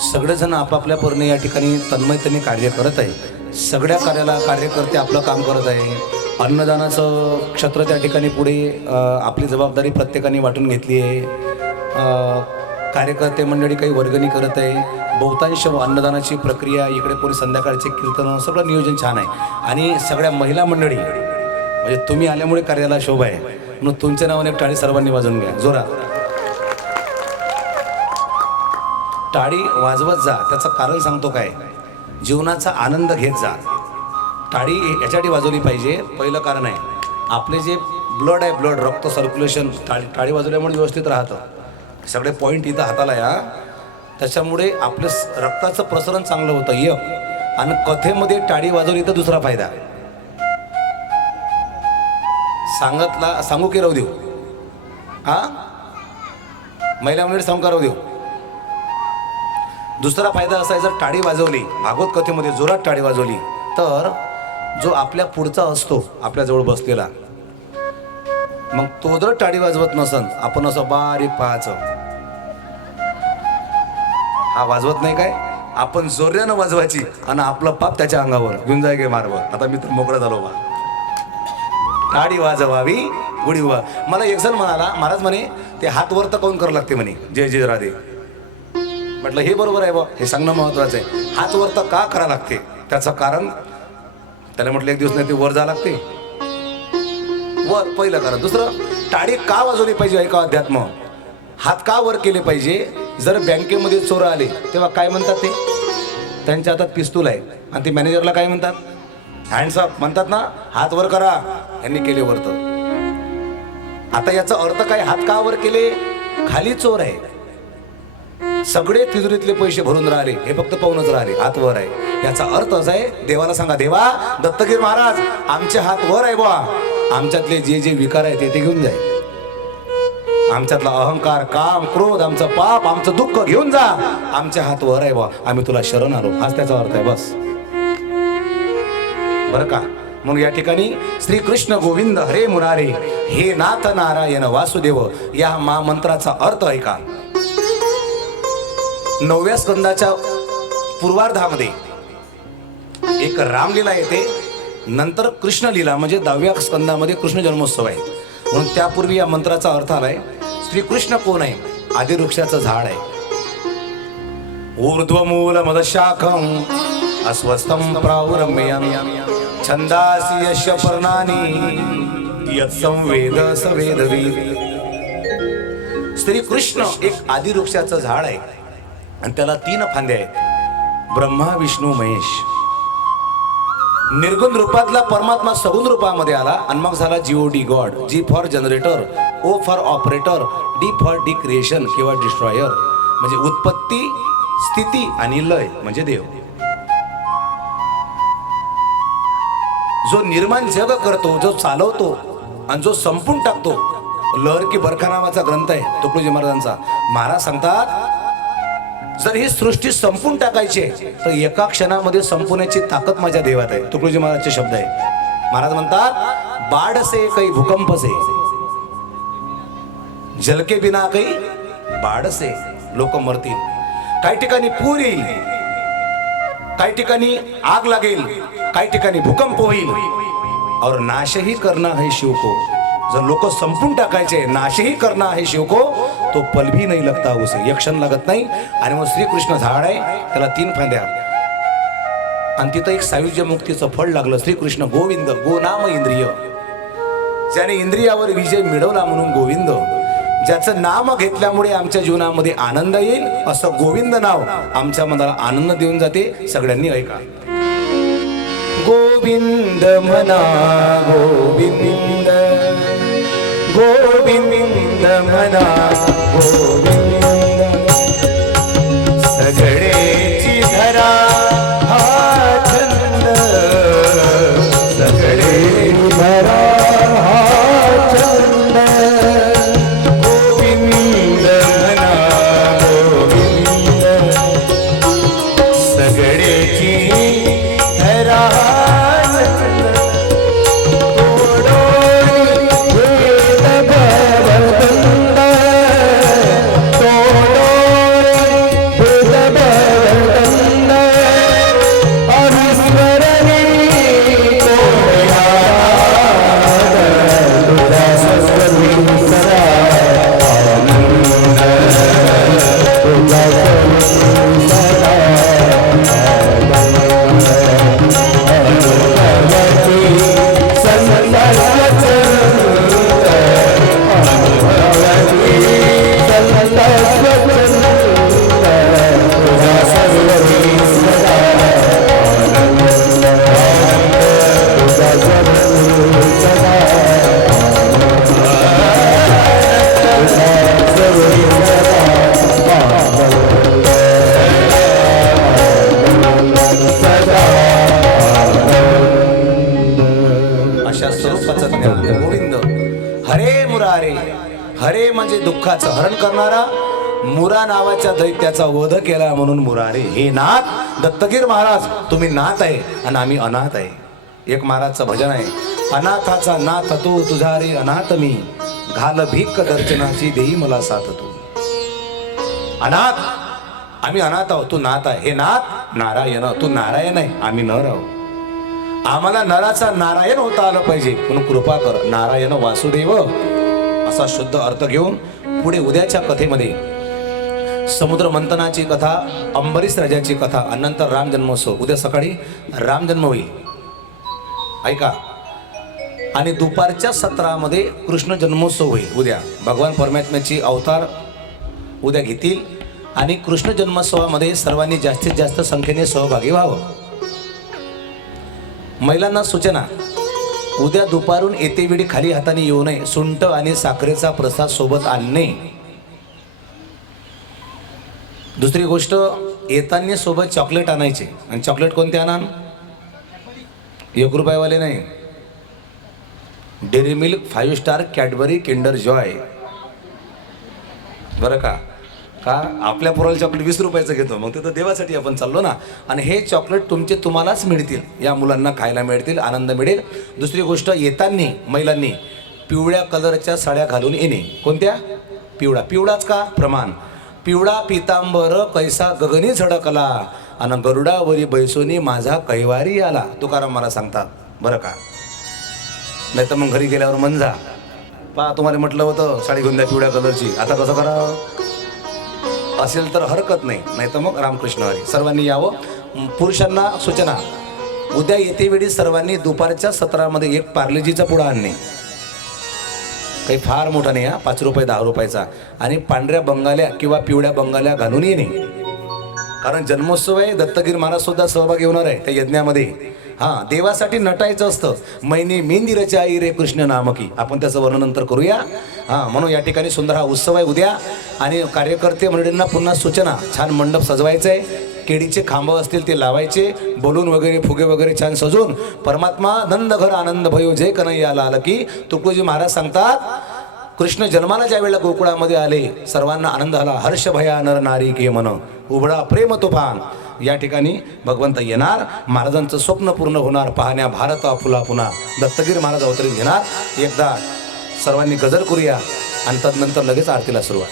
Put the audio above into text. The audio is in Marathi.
सगळेजण आपापल्या परीने या ठिकाणी तन्मयतेने कार्य करत आहे. सगळ्या कार्याला कार्यकर्ते आपलं काम करत आहे. अन्नदानाचं क्षेत्र त्या ठिकाणी पुढे आपली जबाबदारी प्रत्येकाने वाटून घेतली आहे. कार्यकर्ते मंडळी काही वर्गणी करत आहे. बहुतांश अन्नदानाची प्रक्रिया इकडे पुढे संध्याकाळचे कीर्तन सगळं नियोजन छान आहे. आणि सगळ्या महिला मंडळी म्हणजे तुम्ही आल्यामुळे कार्याला शोभा आहे. म्हणून तुमच्या नावाने एक टाळी सर्वांनी वाजवून घ्या. जोरात. टाळी वाजवत जा त्याचं कारण सांगतो काय? जीवनाचा आनंद घेत जा. टाळी याच्यासाठी वाजवली पाहिजे. पहिलं कारण आहे आपले जे ब्लड आहे ब्लड रक्त सर्क्युलेशन टाळी टाळी वाजवल्यामुळे व्यवस्थित राहतं. सगळे पॉईंट इथं हाताला या. त्याच्यामुळे आपलं रक्ताचं प्रसरण चांगलं होतं य. आणि कथेमध्ये टाळी वाजवली तर दुसरा फायदा. सांगतला सांगू की राहू देऊ? हा? महिला मंडळी सांगू का राहू देऊ? दुसरा फायदा असा आहे जर टाळी वाजवली भागवत कथेमध्ये जोरात टाळी वाजवली तर जो आपल्या पुढचा असतो आपल्याजवळ बसलेला मग तो जर टाळी वाजवत नसन आपण असं बारीक पाहायचं. हा वाजवत नाही काय? आपण जोर्यानं वाजवायची आणि आपलं पाप त्याच्या अंगावर घेऊन जाय गे मारवर. आता मी तर मोकळा झालो बा. टाळी वाजवावी गुढी उभा मला एक जण म्हणाला महाराज म्हणे ते हात वर तर काऊन करावं लागते म्हणे? जय जय राधे. म्हटलं हे बरोबर आहे बा हे सांगणं महत्वाचं आहे. हात वर तर का करा लागते? त्याचं कारण? त्याला म्हटलं एक दिवस नाही ते वर जा लागते. वर पहिलं कारण. दुसरं टाळी का वाजवली पाहिजे हो ऐका अध्यात्म? हात का वर केले पाहिजे? जर बँकेमध्ये चोर आले तेव्हा काय म्हणतात ते? त्यांच्या हातात पिस्तूल आहे. आणि ते मॅनेजरला काय म्हणतात? हँडसअप म्हणतात ना हात वर करा. यांनी केले वर तर आता याचा अर्थ काय? हात का वर केले? खाली चोर आहे. सगळे तिजोरीतले पैसे भरून राहिले. हे फक्त पाहूनच राहिले. हात वर आहे. याचा अर्थ असा आहे देवाला सांगा देवा दत्तगीर महाराज आमचे हात वर आहे बुवा. आमच्यातले जे जे विकार आहे ते ते घेऊन जाय. आमच्यातला अहंकार काम क्रोध आमचं पाप आमचं दुःख घेऊन जा. आमच्या हात वर आहे बा आम्ही तुला शरण आलो. हाच त्याचा अर्थ आहे बस. बर का? मग या ठिकाणी श्री कृष्ण गोविंद हरे मुरारे हे नाथ नारायण वासुदेव या महामंत्राचा अर्थ आहे का नवव्या स्कंदाच्या पूर्वार्धामध्ये एक रामलीला येते नंतर कृष्णलीला म्हणजे दहाव्या स्कंदामध्ये कृष्ण जन्मोत्सव आहे. म्हणून त्यापूर्वी या मंत्राचा अर्थ आलाय श्रीकृष्ण कोण आहे? आदिवृक्षाचं झाड आहे. ऊर्ध्वमूल मदशाखम अस्वस्थम प्रावरम्यम छंदासी यश पर्णानी यत्संवेद सवेदवीत श्री कृष्ण एक आदिवृक्षाचं झाड आहे. आणि त्याला तीन फांद्या आहेत. ब्रह्मा विष्णू महेश. निर्गुण रूपातला परमात्मा सगुण रूपामध्ये आला आणि मग झाला G O D god G for generator O for operator D for D creation किंवा डिस्ट्रॉयर म्हणजे उत्पत्ती स्थिती आणि लय म्हणजे देव. जो निर्माण जग करतो जो चालवतो आणि जो संपून टाकतो लहर की बरखा नावाचा ग्रंथ आहे तुकडोजी महाराजांचा. महाराज सांगतात जर ही सृष्टी संपून टाकायची आहे, तर एका क्षणामध्ये संपवण्याची ताकद माझ्या देवात आहे. तुकडोजी महाराजचे शब्द आहे. महाराज म्हणतात बाढ से काही भूकंप से जलके बिना काही बाढ से लोक मरतील. काही ठिकाणी पूर येईल काही ठिकाणी आग लागेल काही ठिकाणी भूकंप होईल. और नाशही करणं है शिव को जर लोक संपून टाकायचे नाशही करणं आहे शिवको तो पलभी नाही लगता उसे यक्षण लगत लागत नाही. आणि मग श्रीकृष्ण झाड आहे त्याला तीन फांद्या आणि तिथं एक सायुज्य मुक्तीचं फळ लागलं श्रीकृष्ण गोविंद गो नाम इंद्रिय. ज्याने इंद्रियावर विजय मिळवला म्हणून गोविंद. ज्याचं नाम घेतल्यामुळे आमच्या जीवनामध्ये आनंद येईल असं गोविंद नाव आमच्या मनाला आनंद देऊन जाते. सगळ्यांनी ऐका. गोविंद म्हणा गोविंद गोविंद म्हणा Allah माझे दुःखाचं हरण करणारा मुरा नावाच्या दैत्याचा वध केला म्हणून मुरारे हे नाथ दत्तगीर महाराज तुम्ही नाथ आहे आणि आम्ही अनाथ आहे. एक महाराजचं भजन आहे अनाथाचा नाथ तो तुझा रे अनाथ मी. घाल भीक दर्शनाची देई मला साथ तू. अनाथ आम्ही अनाथ आहोत तू नाथ आहे. हे नाथ नारायण तू नारायण आहे आम्ही नर आहोत. आम्हाला नराचा नारायण होता आलं पाहिजे म्हणून कृपा कर नारायण वासुदेव असा शुद्ध अर्थ घेऊन पुढे उद्याच्या कथेमध्ये समुद्र मंथनाची कथा अंबरीश राजाची कथा आणि नंतर राम जन्मोत्सव. उद्या सकाळी राम जन्म होईल. ऐका. आणि दुपारच्या सत्रामध्ये कृष्ण जन्मोत्सव होईल उद्या. भगवान परमात्म्याची अवतार उद्या घेतील आणि कृष्ण जन्मोत्सवामध्ये सर्वांनी जास्तीत जास्त संख्येने सहभागी व्हावं. महिलांना सूचना. उद्या दुपारून येते वेळी खाली हाताने येऊ नये. सुंट आणि साखरेचा प्रसाद सोबत आणणे. दुसरी गोष्ट येताना सोबत चॉकलेट आणायचे. आणि चॉकलेट कोणते आणा एक रुपयावाले नाही. Dairy Milk Five Star Cadbury Kinder Joy बरं का? का? आपल्या पोराला चॉकलेट वीस रुपयाचं घेतो. मग ते तर देवासाठी आपण चाललो ना. आणि हे चॉकलेट तुमचे तुम्हालाच मिळतील. या मुलांना खायला मिळतील आनंद मिळेल. दुसरी गोष्ट येताना महिलांनी पिवळ्या कलरच्या साड्या घालून येणे. कोणत्या? पिवळा. पिवळाच का? प्रमाण. पिवळा पितांबर कैसा गगनी झडकला. आणि गरुडावरी बैसोनी माझा कैवारी आला. तुकाराम मला सांगतात. बरं का? नाही तर मग घरी गेल्यावर मंजा. पा तुम्हाला म्हटलं होतं साडी घेऊन द्या पिवळ्या कलरची. आता कसं करावं? असेल तर हरकत नाही. नाही तर मग रामकृष्ण हरी. सर्वांनी यावं. पुरुषांना सूचना. उद्या येते वेळी सर्वांनी दुपारच्या सत्रामध्ये एक पार्लेजीचा पुढा आणणे. काही फार मोठा नाही हा. पाच रुपये दहा रुपयाचा. आणि पांढऱ्या बंगाल्या किंवा पिवळ्या बंगाल्या घालून येणे. कारण जन्मोत्सव आहे दत्तगीर महाराज सुद्धा सहभागी होणार आहे त्या यज्ञामध्ये. हा देवासाठी नटायचं असतं. मैने मेंदी रचाई रे कृष्ण नामकी. आपण त्याचं वर्णन नंतर करूया. हा म्हणून या ठिकाणी सुंदर हा उत्सव आहे उद्या. आणि कार्यकर्ते मंडळींना पुन्हा सूचना. छान मंडप सजवायचं आहे केळीचे खांब असतील ते लावायचे. बोलून वगैरे फुगे वगैरे छान सजून परमात्मा नंद घर आनंद भयो. जय कन्हैयाला आला की. तुकडोजी महाराज सांगतात कृष्ण जन्माला ज्या वेळेला गोकुळामध्ये आले सर्वांना आनंद आला. हर्ष भया नर नारी के मन. उघडा प्रेम तुफान. या ठिकाणी भगवंत येणार. महाराजांचं स्वप्न पूर्ण होणार. पाहण्या भारत फुला पुन्हा. दत्तगीर महाराज अवतरित घेणार. एकदा सर्वांनी गजर करूया. आणि तदनंतर लगेच आरतीला सुरुवात.